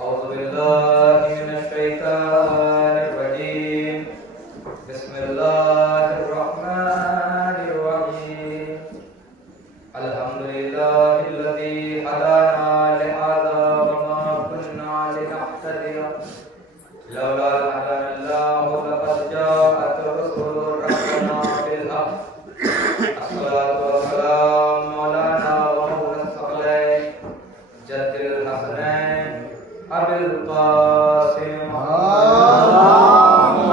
أعوذ بالله من الشيطان الرجيم. بسم الله الرحمن الرحيم. الحمد لله الذي هدانا لهذا وما كنا لنهتدي لولا أن هدانا الله لقد جاءت رسل ربنا بالحق. الصلاة والسلام مولانا ومولى الثقلين جد الحسنين أبي القاسم اللهم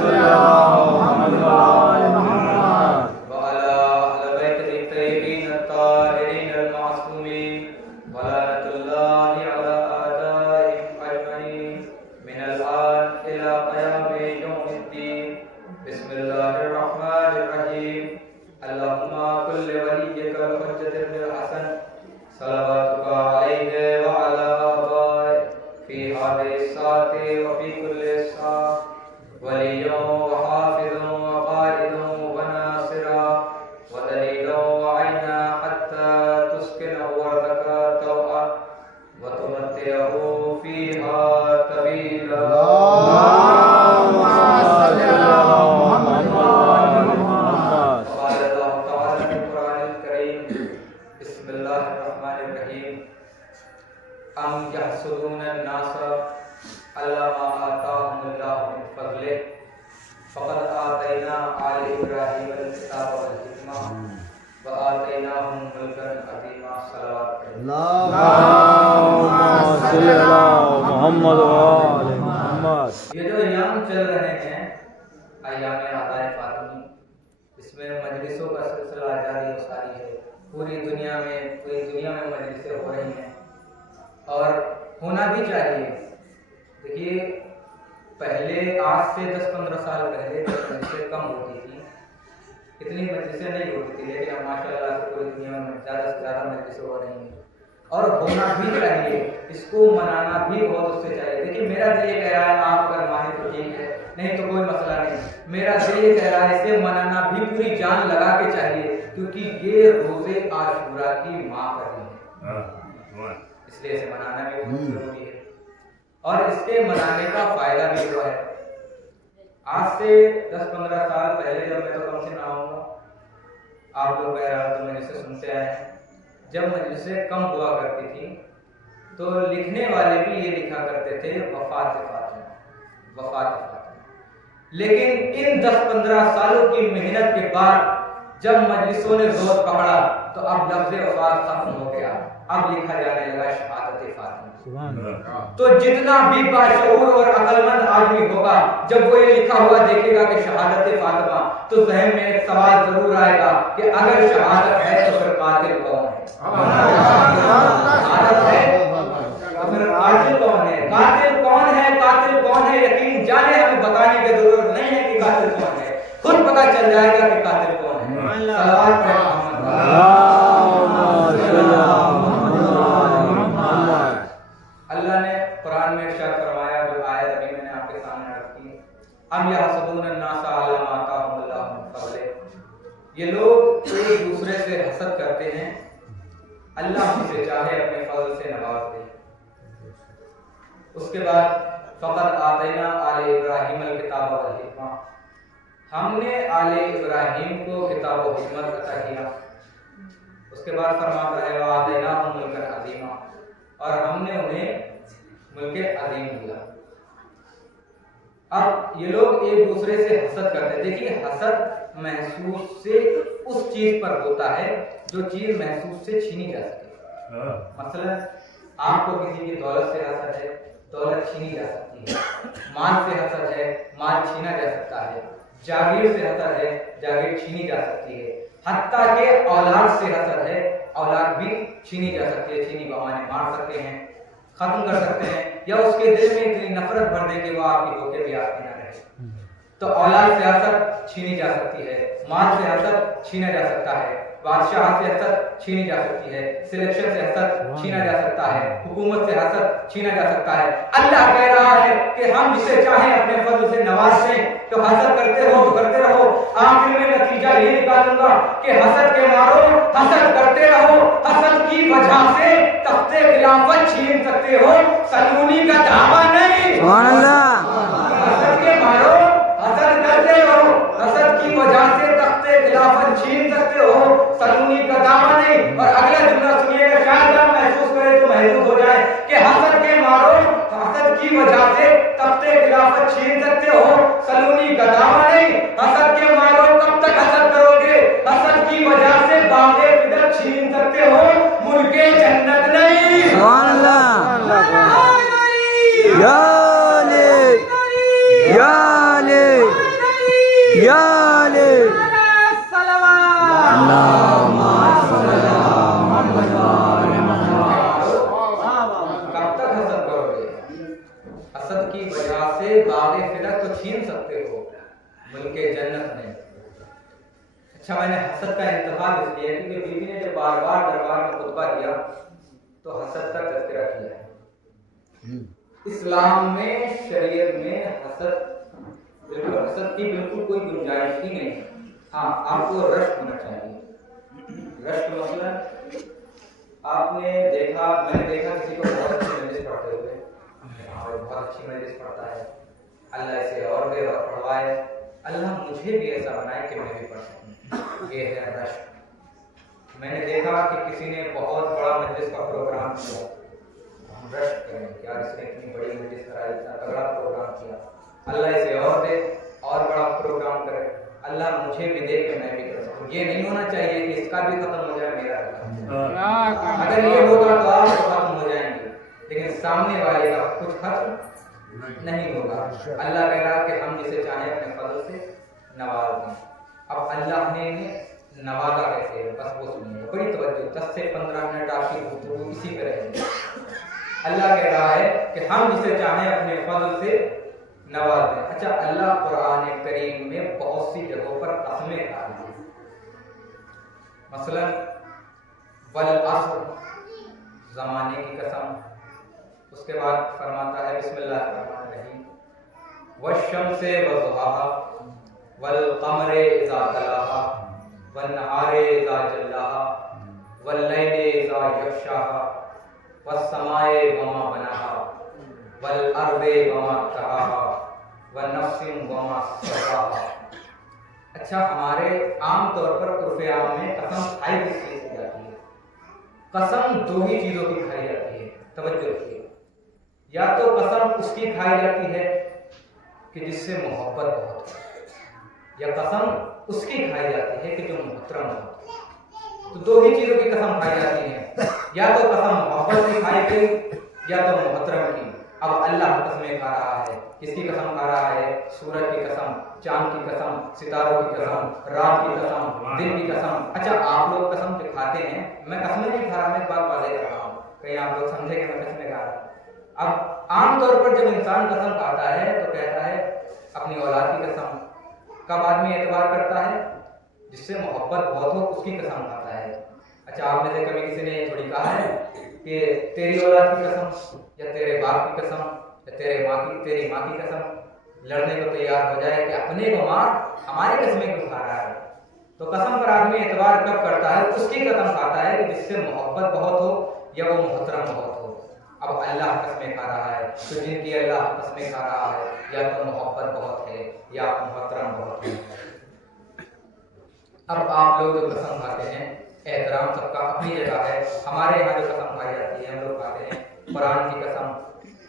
صل على محمد وعلى آل محمد وعلى أهل بيته الطيبين الطاهرين المعصومين ولعنة الله على أعدائهم أجمعين من الآن إلى قيام يوم الدين. بسم الله الرحمن الرحيم. اللهم كن لوليك الحجة بن الحسن صلواتك عليه وعلى آبائه في هذه الساعة وفي كل ساعة وليا وحافظا وقائدا وناصرا ودليلا وعينا حتى تسكنه أرضك طوعا وتمتعه فيها طويلا. اللهم صل على محمد وعلى آل محمد. وقال الله تعالى في القرآن الكريم بسم الله الرحمن الرحيم. أم يحسدون الناس على ما آتاهم الله من فضله فقد آتينا آل إبراهيم الكتاب والحكمة وآتيناهم ملكا عظيما. صلوات اللهم صل على محمد وعلى آل محمد. یہ جو ایام چل رہے ہیں ایام عطائے فاطمی، اس میں مجلسوں کا سلسلہ جاری و ساری ہے. پوری دنیا میں مجلسیں ہو رہی ہیں اور ہونا بھی چاہیے. دیکھیے پہلے آج سے 10-15 سال پہلے مجلسیں کم ہوتی تھیں، اتنی مجلسیں نہیں ہوتی تھی، لیکن اب ماشاء اللہ سے پوری دنیا میں زیادہ سے زیادہ مجلسیں ہو رہی ہیں اور ہونا بھی چاہیے. اس کو منانا بھی بہت اس سے چاہیے. دیکھیے میرا دل یہ کہہ رہا ہے آپ اگر مانیں تو ٹھیک ہے، نہیں تو کوئی مسئلہ نہیں. میرا دل یہ کہہ رہا ہے اسے منانا بھی پوری جان لگا کے چاہیے، کیونکہ یہ روزے عاشورہ کی ماں کا دن ہے، اس لیے اسے منانا بھی بہت ضروری ہے. اور اس کے منانے کا فائدہ بھی ہوا ہے. آج سے 10-15 سال پہلے جب میں تو کم سے نہ آؤں گا، آپ لوگ تو میں اسے سنتے آئے ہیں، جب مجلسیں کم ہوا کرتی تھی تو لکھنے والے بھی یہ لکھا کرتے تھے وفات فاطمہ. لیکن ان 10-15 سالوں کی محنت کے بعد جب مجلسوں نے زور پکڑا تو اب لفظ وفات ختم ہو گیا، اب لکھا جانے لگا شہادت فاطمہ. تو جتنا بھی باشعور اور عقل مند آدمی ہوگا جب وہ یہ لکھا ہوا دیکھے گا کہ شہادت فاطمہ، تو ذہن میں ایک سوال ضرور آئے گا کہ اگر شہادت ہے تو پھر قاتل کون ہے؟ شہادت ہے تو پھر قاتل کون ہے؟ قاتل کون ہے؟ یقین جانے ہمیں بتانے کی ضرورت نہیں ہے کہ قاتل کون ہے، خود پتہ چل جائے گا کہ قاتل کون ہے. صلوات پڑھیں محمد. اللہ نے قرآن میں ارشاد فرمایا، جو آیت ابھی میں نے آپ کے سامنے رکھی، ام یحسدون الناس علی ما آتاهم اللہ من فضلہ. یہ لوگ ایک دوسرے سے حسد کرتے ہیں، اللہ جسے چاہے اپنے فضل سے نواز دے. اس کے بعد فقط آتینا آل ابراہیم الکتاب والحکمہ، ہم نے آل ابراہیم کو کتاب و حکمت عطا کیا. اس کے بعد فرماتا ہے وآتیناہم ملکا عظیما، اور ہم نے انہیں ملک عظیم دیا. اب یہ لوگ ایک دوسرے سے حسد کرتے ہیں. دیکھیے حسد محسوس سے اس چیز پر ہوتا ہے جو چیز محسوس سے چھینی جا سکے. مثلا آپ کو کسی کی دولت سے حسد ہے، دولت چھینی جا سکتی ہے. مال سے حسد ہے، مال چھینا جا سکتا ہے. جاگیر سے حسد ہے، جاگیر چھینی جا سکتی ہے. حتیٰ کہ اولاد سے حسد ہے، اولاد بھی چھینی جا سکتی ہے. چھینی بہانے مار سکتے ہیں، ختم کر سکتے ہیں، یا اس کے دل میں اتنی نفرت بھر دے کہ وہ آپ کی ہو کے بھی آپ کی نہ رہے. تو اولاد سے حسد چھینی جا سکتی ہے، مال سے حسد چھینا جا سکتا ہے. بادشاہ سے حسد چھینی جا سکتی ہے، سلیکشن سے حسد چھینا جا سکتا ہے، حکومت سے حسد چھینا جا سکتا ہے۔ اللہ کہہ رہا ہے کہ ہم جسے چاہیں اپنے فضل سے نواز دیں، تو حسد کرتے ہو تو کرتے رہو، آخر میں نتیجہ یہ نکالوں گا کہ حسد کے مارو حسد کرتے رہو، حسد کی وجہ سے تخت خلافت چھین سکتے ہو، سلونی کا دعویٰ نہیں۔ سبحان اللہ۔ حسد کے مارو حسد کرتے رہو، حسد کی وجہ سے تخت خلافت چھین سکتے ہو، سلونی کا دعویٰ نہیں۔ اور اگلا جملہ سنیے گا، شاید آپ محسوس کریں تو محسوس ہو جائے کہ حسد کے مارو حسد کی وجہ سے تخت خلافت چھین سکتے ہو، سلونی کا دعویٰ نہیں۔ حسد کے مارو کب تک حسد کرو گے؟ حسد کی وجہ سے باغ فدر چھین سکتے ہو، ملک جنت نہیں۔ سبحان اللہ۔ یا علی یا علی یا علی اللہم صلی علی محمد و آل محمد۔ کب تک حسد کرو گے؟ حسد کی وجہ سے باغ فدر تو چھین سکتے ہو، ملک جنت نہیں۔ اچھا، میں نے حسد کا انتخاب اس لیے کیونکہ بی بی نے جب بار بار دربار میں خطبہ دیا تو حسد کا تذکرہ کیا ہے۔ اسلام میں، شریعت میں حسد کی بالکل کوئی گنجائش ہی نہیں ہے۔ ہاں، آپ کو رشک ہونا چاہیے۔ رشک مثلا آپ نے دیکھا، میں نے دیکھا کسی کو بہت اچھی مجلس پڑھتے ہوئے، اور بہت اچھی مجلس پڑھتا ہے، اللہ اسے اور دے اور پڑھوائے، اللہ مجھے بھی ایسا بنائے کہ میں بھی پڑھ سکوں، یہ ہے رشک۔ میں نے دیکھا کہ کسی نے بہت بڑا مجلس کا پروگرام کیا، ہم رشک کریں کہ یار اس نے اتنی بڑی مجلس کرائی، اتنا تگڑا پروگرام کیا، اللہ اسے اور دے اور بڑا پروگرام کرے، اللہ مجھے بھی دے کہ میں بھی کر سکوں۔ یہ نہیں ہونا چاہیے کہ اس کا بھی ختم ہو جائے، میرا بھی ختم ہو جائے۔ اگر یہ ہوگا تو آپ ختم ہو جائیں گے، لیکن سامنے والے کا کچھ ختم نہیں ہوگا۔ اللہ کہہ رہا کہ ہم جسے چاہیں اپنے فضل سے نواز دیں۔ اب اللہ نے انہیں نوازا کیسے ہے، بس وہ سنیے، بڑی توجہ، 10 سے 15 منٹ آپ کی گفتگو اسی پہ رہے گی۔ اللہ کہہ رہا ہے کہ ہم جسے چاہیں اپنے فضل سے نواز دیں۔ اچھا، اللہ قرآن کریم میں بہت سی جگہوں پر قسمیں کھاتی ہیں، مثلا والعصر، زمانے کی قسم، اس کے بعد فرماتا ہے بسم اللہ الرحمن الرحیم، والشمس وضحاها والقمر اذا تلاها والنهار اذا جلاها واللیل اذا یغشاها والسماء وما بناها والارض وما طحاها والنفس وما سواها۔ اچھا، ہمارے عام طور پر عرف عام میں قسم کھائی کس چیز کی جاتی ہے؟ قسم دو ہی چیزوں کی کھائی جاتی ہے، توجہ رکھیے، یا تو قسم اس کی کھائی جاتی ہے کہ جس سے محبت بہت ہے، یا قسم اس کی کھائی جاتی ہے کہ جو محترم ہو۔ تو دو ہی چیزوں کی قسم کھائی جاتی ہے، یا تو قسم محبت کی کھائی گئی یا تو محترم کی۔ اب اللہ قسمیں کھا رہا ہے، کس کی قسم کھا رہا ہے؟ سورج کی قسم، چاند کی قسم، ستاروں کی قسم، رات کی قسم، دن کی قسم۔ اچھا، آپ لوگ قسم جو کھاتے ہیں، میں قسمیں نہیں کھا رہا، میں ایک بات واضح کر رہا ہوں، کہیں آپ لوگ سمجھے کہ میں قسمیں کھا رہا ہوں۔ اب عام طور پر جب انسان قسم کھاتا ہے تو کہتا ہے اپنی اولاد کی قسم۔ کب آدمی اعتبار کرتا ہے؟ جس سے محبت بہت ہو، اس کی قسم کھاتا ہے۔ اچھا، آپ میں سے کبھی کسی نے یہ تھوڑی کہا ہے کہ تیری اولاد کی قسم، یا تیرے باپ کی قسم، یا تیری ماں کی قسم، لڑنے کو تیار ہو جائے کہ اپنے کو مار، ہماری قسمیں کیوں کھا رہا ہے؟ تو قسم پر آدمی اعتبار کب کرتا ہے؟ اس کی قسم کھاتا ہے کہ جس سے محبت بہت ہو یا وہ محترم بہت ہو۔ اب اللہ قسمیں کھا رہا ہے، تو جن کی اللہ قسمیں کھا رہا ہے یا تو محبت بہت ہے یا محترم بہت ہے۔ اب آپ لوگ جو قسم کھاتے ہیں، احترام سب کا اپنی جگہ ہے، ہمارے یہاں جو قسم کھائی جاتی ہے ہم لوگ کھاتے ہیں قرآن کی قسم۔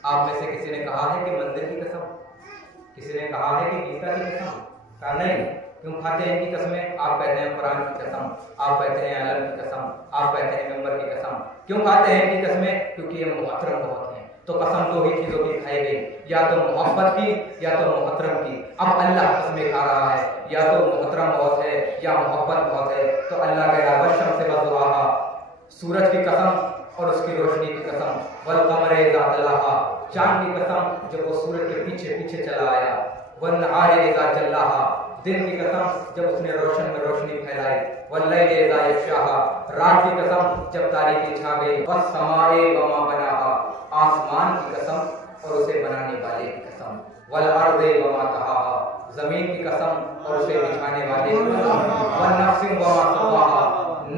آپ میں سے کسی نے کہا ہے کہ مندر کی قسم، کسی نے کہا ہے کہ گیتا کی قسم، کہا نہیں۔ کیوں کھاتے ہیں ان کی قسمیں؟ آپ کہتے ہیں قرآن کی قسم، آپ کہتے ہیں علم کی قسم، آپ کہتے ہیں ممبر کی قسم۔ کیوں کھاتے ہیں ان کی قسمیں؟ کیونکہ یہ محترم بہت ہیں۔ تو قسم دو ہی چیزوں کی کھائی گئی، یا تو محبت کی یا تو محترم کی۔ اب اللہ قسمیں کھا رہا ہے، یا تو محترم بہت ہے یا محبت بہت ہے۔ تو اللہ کہہ رہا والشمس وضحاها، سورج کی قسم اور اس کی روشنی کی قسم، والقمر اذا تلاها، چاند کی قسم جب وہ سورج کے پیچھے پیچھے چلا آیا، والنہار اذا جلاها، دن کی قسم جب اس نے روشن میں روشنی پھیلائی، واللیل اذا یغشاہا، رات کی قسم جب تاریکی چھا گئی، والسماء وما بناہا، آسمان کی قسم اور اسے بنانے والے کی قسم، والارض وما طحاہا، زمین کی قسم اور اسے بچھانے والے کی قسم، والنفس وما سواہا،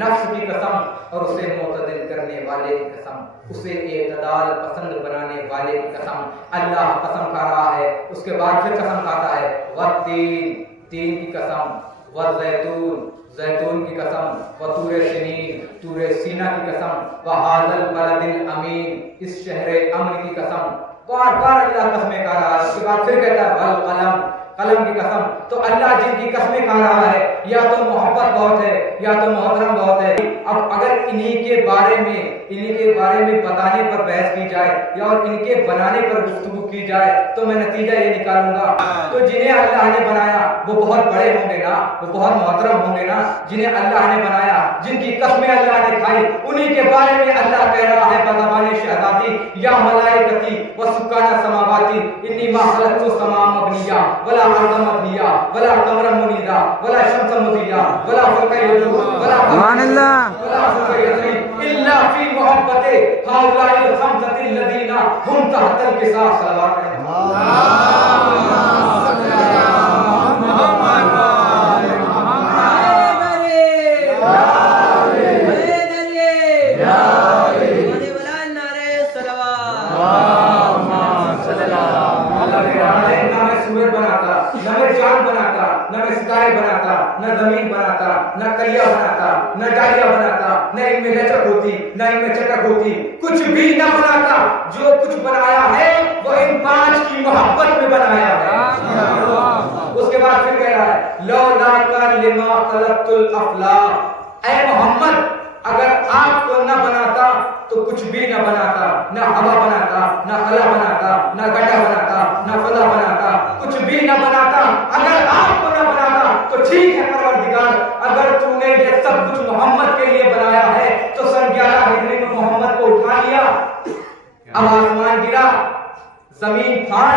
نفس کی قسم اور اسے معتدل کرنے والے کی قسم، اسے اعتدال پسند بنانے والے کی قسم۔ اللہ قسم کھا رہا ہے، اس کے بعد پھر قسم کھاتا ہے، والتین، تین کی قسم، والزیتون، زیتون کی قسم، وطور سنین، طور سینہ کی قسم، وہذا البلد الامین، اس شہر امن کی قسم۔ بار بار اللہ قسمیں کھا رہا ہے، اس کے بعد پھر کہتا ہے والقلم، قلم کی قسم۔ تو اللہ جن کی قسمیں کھا رہا ہے یا تو محبت بہت ہے یا تو محترم بہت ہے۔ اب اگر انہی کے بارے میں بتانے پر بحث کی جائے یا اور ان کے بنانے پر گفتگو کی جائے تو میں نتیجہ یہ نکالوں گا، تو جنہیں اللہ نے بنایا وہ بہت بڑے ہوں گے نا، وہ بہت محترم ہوں گے نا۔ جنہیں اللہ نے بنایا، جن کی قسمیں اللہ نے کھائی، انہی کے بارے میں اللہ کہہ رہا ہے بزبان شہزادی، یا ملائکتی وسکان السماواتی انی ما خلقت السماء مبنیہ ولا الارض مبنیہ ولا قمرا منیرا ولا شمس مضیہ ولا فلک یدور ولا سبحان اللہ ولا فلک یجری الا فی محبت هؤلاء الخمسة الذین هم تحت القصاص۔ صلوات نہ زمین بناتا، نہ کلیا بناتا، نہ ڈالیا بناتا، نہ ان میں لچک ہوتی، نہ ان میں چٹک ہوتی، کچھ بھی نہ بناتا۔ جو کچھ بنایا ہے وہ ان پانچ کی محبت میں بنایا ہے۔ اس کے بعد پھر کہہ رہا ہے لولا لما خلقت الافلاک، اے محمد اگر آپ کو نہ بناتا تو کچھ بھی نہ بناتا، نہ ہوا بناتا، نہ خلا بناتا، نہ گڈھا بناتا، نہ فضا بناتا، کچھ بھی نہ بناتا۔ اگر آپ کو نہ بناتا تو ٹھیک ہے پروردگار، اگر تو نے یہ سب کچھ محمد کے لیے بنایا ہے تو سن 11 ہجری میں محمد کو اٹھا لیا۔ اب آسمان گرا، زمین پھاڑ،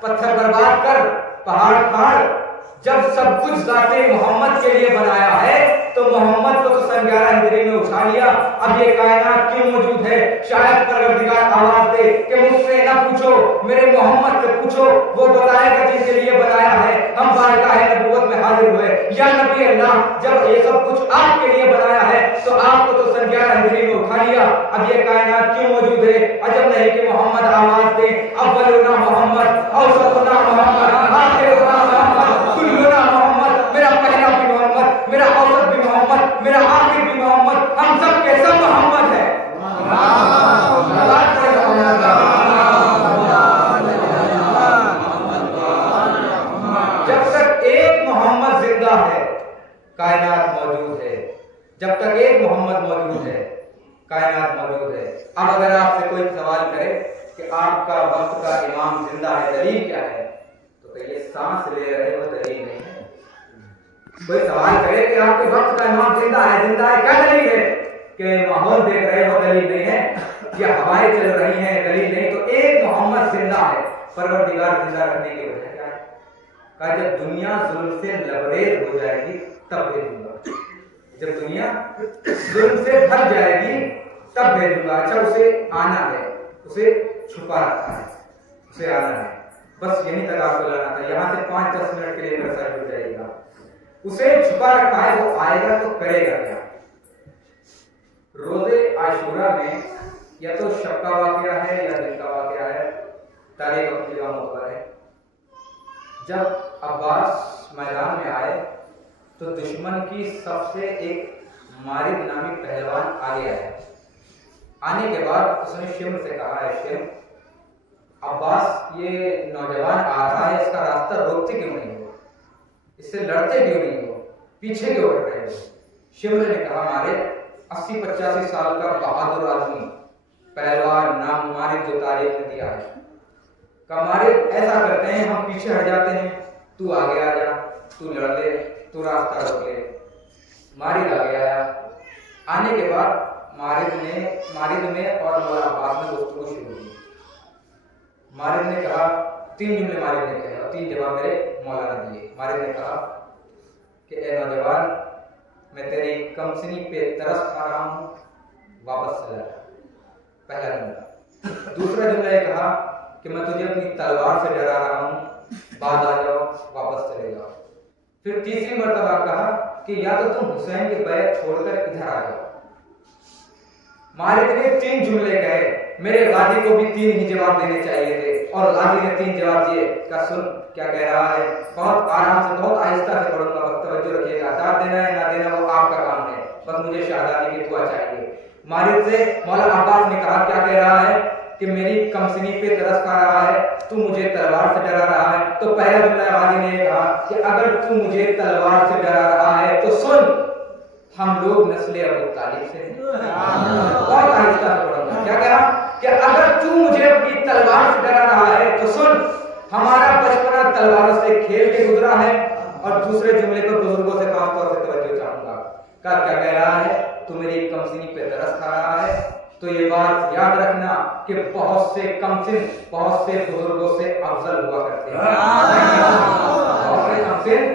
پتھر برباد کر، پہاڑ پھاڑ، جب سب کچھ ذات محمد کے لیے بنایا ہے تو محمد کو تو سن 11 ہجری میں اٹھا لیا۔ اب یہ کائنات کیوں موجود ہے؟ شاید پروردگار آواز دے کہ مجھ سے نہ پوچھو، میرے محمد سے پوچھو، وہ بتائے گا جن کے لیے بنایا ہے۔ ہم بارگاہ نبوت میں حاضر ہوئے، یا نبی اللہ جب یہ سب کچھ آپ کے لیے بنایا ہے تو آپ کو تو سن 11 ہجری میں اٹھا لیا، اب یہ کائنات کیوں موجود ہے؟ عجب نہیں کہ محمد آواز دے اولنا محمد، اوسطنا محمد، آخرنا محمد، کلنا محمد، میرا پہلا بھی محمد، میرا اوسط بھی محمد، میرا آخر بھی محمد، ہم سب کے سب محمد ہیں۔ جب تک ایک محمد زندہ ہے کائنات موجود ہے، جب تک ایک محمد موجود ہے کائنات موجود ہے۔ اب اگر آپ سے کوئی سوال کرے کہ آپ کا وقت کا امام زندہ ہے، دلیل کیا ہے، تو کہیے سانس لے رہے ہو دلیل نہیں ہے۔ کوئی سوال کرے کہ آپ کے وقت کا امام زندہ ہے کیا دلیل ہے؟ کہ ماحول دیکھ رہے ہو دلیل نہیں ہے، یا ہوائیں چل رہی ہیں دلیل نہیں۔ تو ایک محمد زندہ ہے، پروردگار زندہ رکھنے کی وجہ کیا ہے؟ کہا جب دنیا ظلم سے لبریز ہو جائے گی تب بھیجوں گا، جب دنیا ظلم سے بھر جائے گی تب بھیجوں گا۔ اچھا اسے آنا ہے، اسے چھپا رکھا ہے، اسے آنا ہے، بس یہیں تک آپ کو لانا تھا۔ یہاں سے 5-10 منٹ کے لیے میرا سر ہو جائے گا۔ اسے چھپا رکھا ہے، وہ آئے گا تو کرے گا کیا؟ روزے عاشورہ میں یا تو شب کا واقعہ ہے یا دن کا واقعہ ہے، تاریخ اپنی جگہ معتبر ہے۔ جب عباس میدان میں آئے تو دشمن کی سب سے ایک مارد نامی پہلوان آگے آیا۔ آنے کے بعد اس نے شمر سے کہا ہے شمر عباس یہ نوجوان آ رہا ہے، اس کا راستہ روکتے کیوں نہیں ہو، اس سے لڑتے کیوں نہیں ہو، پیچھے کیوں ہٹ رہے ہو؟ شمر نے کہا ہمارے 80-85 سال کا بہادر آدمی پہلوان نام مارد جو تاریخ نے دیا ہے، کہ مارد ایسا کرتے ہیں ہم پیچھے ہٹ جاتے ہیں، تو آگے آ جا، تو لڑ لے، تو راستہ روک لے۔ مارد آگے آیا، آنے کے بعد مارد میں اور مولا عباس میں گفتگو شروع ہوئی۔ مارد نے کہا 3 جملے مارد نے کہے اور 3 جواب میرے مولا نے دیے۔ مارد نے کہا کہ اے نوجوان میں تیری کمسنی پہ ترس کھا رہا ہوں، واپس چلا جا. پہلا جملہ. دوسرا جملہ یہ کہا کہ میں تجھے اپنی تلوار سے ڈرا رہا ہوں، بعد آ جاؤ، واپس چلے جاؤ. پھر تیسری مرتبہ کہا کہ یا تو تم حسین کی بیعت چھوڑ کر ادھر آ جاؤ. مالک نے 3 جملے کہے. میرے غازی کو بھی 3 ہی جواب دینے چاہیے تھے اور غازی نے 3 جواب دیے. کا سن کیا کہہ رہا ہے، بہت آرام سے بہت آہستہ سے پڑھوں گا، بس توجہ رکھیے گا. داد دینا ہے نہ دینا وہ آپ کا کام ہے، بس مجھے شہزادی کی دعا چاہیے. مالک سے مولا عباس نے کہا کیا کہہ رہا ہے کہ میری کمسنی پہ ترس کھا رہا ہے، تو مجھے تلوار سے ڈرا رہا ہے. تو پہلا جملہ غازی نے یہ کہا کہ اگر تو مجھے تلوار سے ڈرا رہا ہے تو سن، ہم لوگ نسل ابو طالب سے ہیں. بہت آہستہ سے پڑھوں گا. کیا کہا کہ اگر تو مجھے اپنی تلوار سے ڈرا رہا ہے تو سن، ہمارا بچپنا تلواروں سے کھیل کے گزرا ہے. اور دوسرے جملے پر بزرگوں سے خاص طور سے توجہ چاہوں گا. کیا کہہ رہا ہے، تو میری کمسنی پہ ترس کھا رہا ہے. تو یہ بات یاد رکھنا کہ بہت سے کمسن بہت سے بزرگوں سے افضل ہوا کرتے ہیں. بہت سے کمسن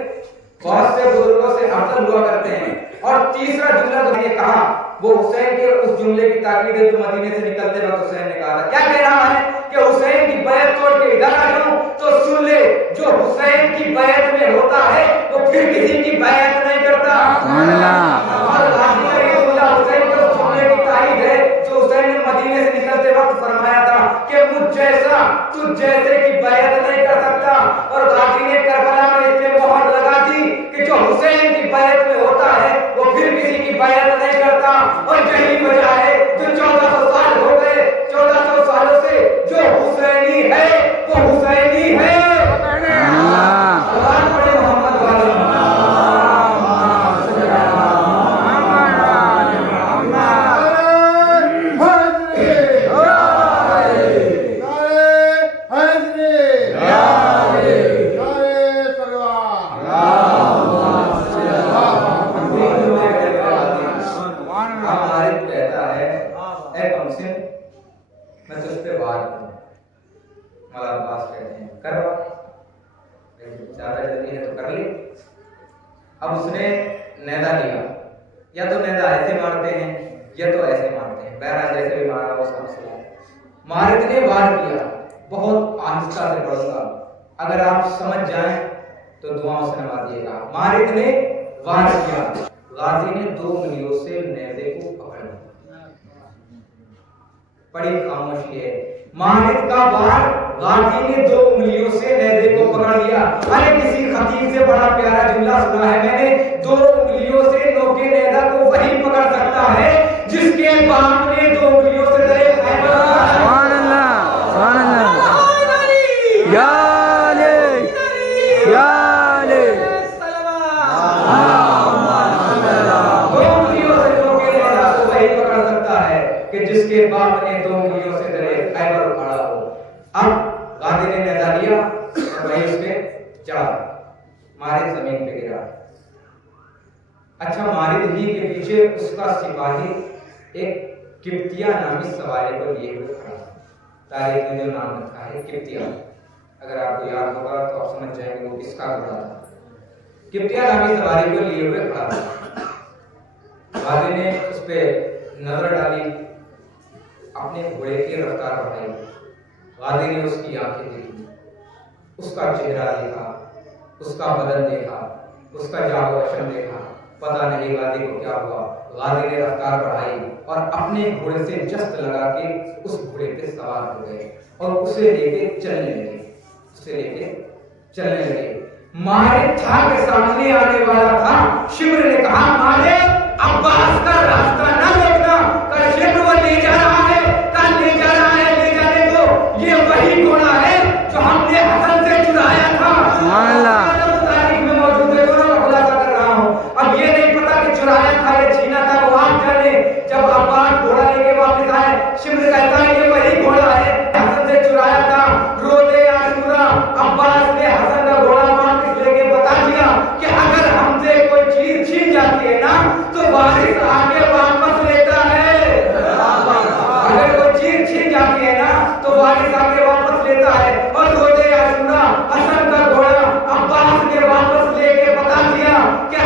بہت سے بزرگوں سے افضل ہوا کرتے ہیں. اور تیسرا جملہ جو نے کہا وہ حسین کے اس جملے کی تاکید ہے جو مدینے سے نکلتے وقت حسین نے کہا تھا. کیا کہہ رہا ہے کہ حسین کی بیعت چھوڑ کے ادھر آ جاؤں. تو سن لے، جو حسین کی بیعت میں ہوتا ہے وہ پھر کسی کی بیعت نہیں کرتا. اور غازی کا یہ جملہ حسین کے اس جملے کی تائید ہے جو حسین نے مدینے سے نکلتے وقت فرمایا تھا کہ مجھ جیسا تجھ جیسے کی بیعت نہیں کر سکتا. اور غازی نے کربلا میں اس پہ مہر لگا دی کہ جو حسین کی بیعت میں ہوتا ہے وہ پھر کسی کی بیعت نہیں کرتا. اور یہی وجہ ہے جو 1400 سال ہو گئے، 1400 سالوں سے جو حسینی ہے وہ حسینی ہے. اللہ پڑھے محمد والے. اب اس نے نیزہ لیا، یا تو نیزہ ایسے مارتے ہیں یا تو ایسے مارتے ہیں، بہرحال جیسے بھی مارا اس کا مسئلہ ہے. مالک نے وار کیا. بہت آہستہ سے پڑھوں گا، اگر آپ سمجھ جائیں تو دعاؤں سے نوازیے گا. مالک نے وار کیا. غازی نے 2 انگلیوں سے نیزے کو پکڑ لیا. بڑی خاموشی ہے. مالک کا وار، غازی نے 2 انگلیوں سے نیزے کو پکڑ لیا. ارے کسی خطیب سے بڑا پیارا جملہ سنا ہے میں نے، 2 انگلیوں سے نوکے نیزہ کو وہی پکڑ سکتا ہے جس کے باپ نے 2 انگلیوں سے درے خیبر. سبحان اللہ، سبحان اللہ. یا علی یا علی. 2 انگلیوں سے نوکے نیزہ کو وہی پکڑ سکتا ہے کہ جس کے باپ نے 2 انگلیوں سے درے خیبر اٹھایا ہو. اب غازی نے نیزہ لیا اور وہی اس پہ چڑھا. مالک زمین پہ گرا. اچھا، مالک ہی کے پیچھے اس کا سپاہی ایک قبطیہ نامی سوارے کو لیے ہوئے کھڑا. تاریخ میں جو نام رکھا ہے قبطیہ، اگر آپ کو یاد ہوگا تو آپ سمجھ جائیں گے وہ کس کا گھوڑا تھا. قبطیہ نامی سواری کو لیے ہوئے کھڑا تھا. غازی نے اس پہ نظر ڈالی، اپنے گھوڑے کی رفتار بڑھائی. غازی نے اس کی آنکھیں دیکھی، اس کا چہرہ دیکھا، اس کا بدن دیکھا، اس کا جاگ و عشم دیکھا. پتہ نہیں غازی کو کیا ہوا. غازی نے رفتار بڑھائی اور اپنے گھوڑے سے جست لگا کے اس گھوڑے پہ سوار ہو گئے اور اسے لے کے چلنے لگے. مالک تھا کہ سامنے آنے والا تھا. شمر نے کہا مالک عباس کا راستہ نہ دیکھنا. کہ شمر وہ لے جا رہا ہے، لے جانے دو. یہ وہی گھوڑا ہے جو ہم نے حسن سے چرایا تھا. سبحان اللہ. تاریخ میں موجود ہے، دونوں کا خلاصہ کر رہا ہوں. اب یہ نہیں پتا کہ چرایا تھا یا چھینا تھا، وہ آپ جانے. جب عباس گھوڑا لے کے واپس آئے، شمر کہتا ہے یہ وہی گھوڑا ہے حسن سے چرایا تھا. روزے عاشورہ عباس نے حسن کا گھوڑا واپس لے کے بتا دیا کہ اگر ہم سے کوئی چیز چھین جاتی ہے نا تو وارث آگے واپس لیتا ہے. اگر کوئی چیز چھین جاتی ہے نا تو وارث آگے واپس لیتا ہے. اور روزے عاشورہ حسن کا گھوڑا عباس نے واپس لے کے بتا دیا کہ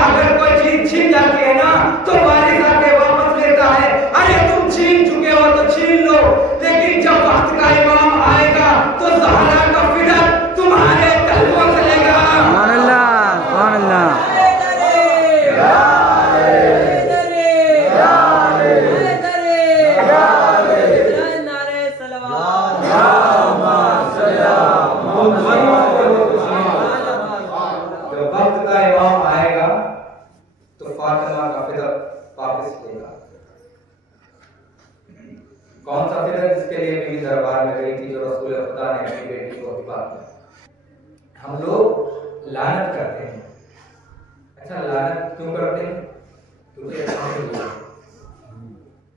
جب وقت کا امام آئے گا تو فاطمہ کا فدر واپس لے گا. کون سا فدر؟ جس کے لیے بیوی دربار میں گئی تھی، جو رسول خدا نے اپنی بیٹی کو ہبا کیا. ہم لوگ لعنت کرتے ہیں. اچھا لعنت کیوں کرتے ہیں؟ کیونکہ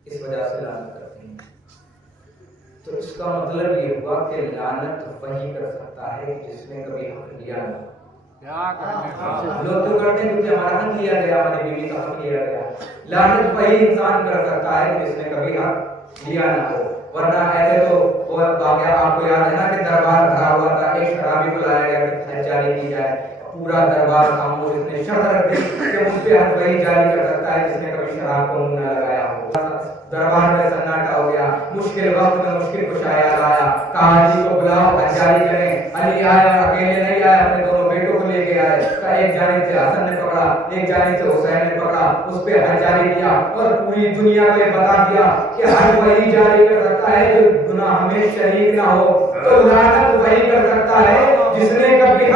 اس وجہ سے لعنت کرتے ہیں. تو اس کا مطلب یہ ہوا کہ لعنت وہی کر سکتا ہے جس نے کبھی حق لیا نہ. ہم لوگ کیوں کرتے ہیں؟ کیونکہ ہمارا حق لیا گیا، ہماری بیوی کا حق لیا گیا. لعنت وہی انسان کر سکتا ہے جس نے کبھی حق لیا نہ ہو. ورنہ ایسے تو وہ واقعہ آپ کو یاد ہے نا کہ دربار بھرا ہوا تھا، ایک شرابی کو لایا گیا کہ حد جاری کی جائے. پورا دربار خاموش. اس نے شرط رکھ دی کہ مجھ پہ حد وہی جاری کر سکتا ہے جس نے کبھی شراب کو منہ نہ لگایا ہو. دربار میں سناٹا ہو گیا. مشکل وقت میں مشکل کشایا آیا. کہا جی کو بلاؤ حد جاری کریں. علی آیا، اکیلے نہیں آیا، اپنے دونوں بیٹوں کو لے کے آئے. ایک جانب سے حسن نے پکڑا، ایک جانب سے حسین نے پکڑا، اس پہ حد جاری کیا اور پوری دنیا کو یہ بتا دیا کہ حد وہی جاری کر سکتا ہے جو گناہ میں شریک نہ ہو. تو لعنت وہی کر سکتا ہے جس نے کبھی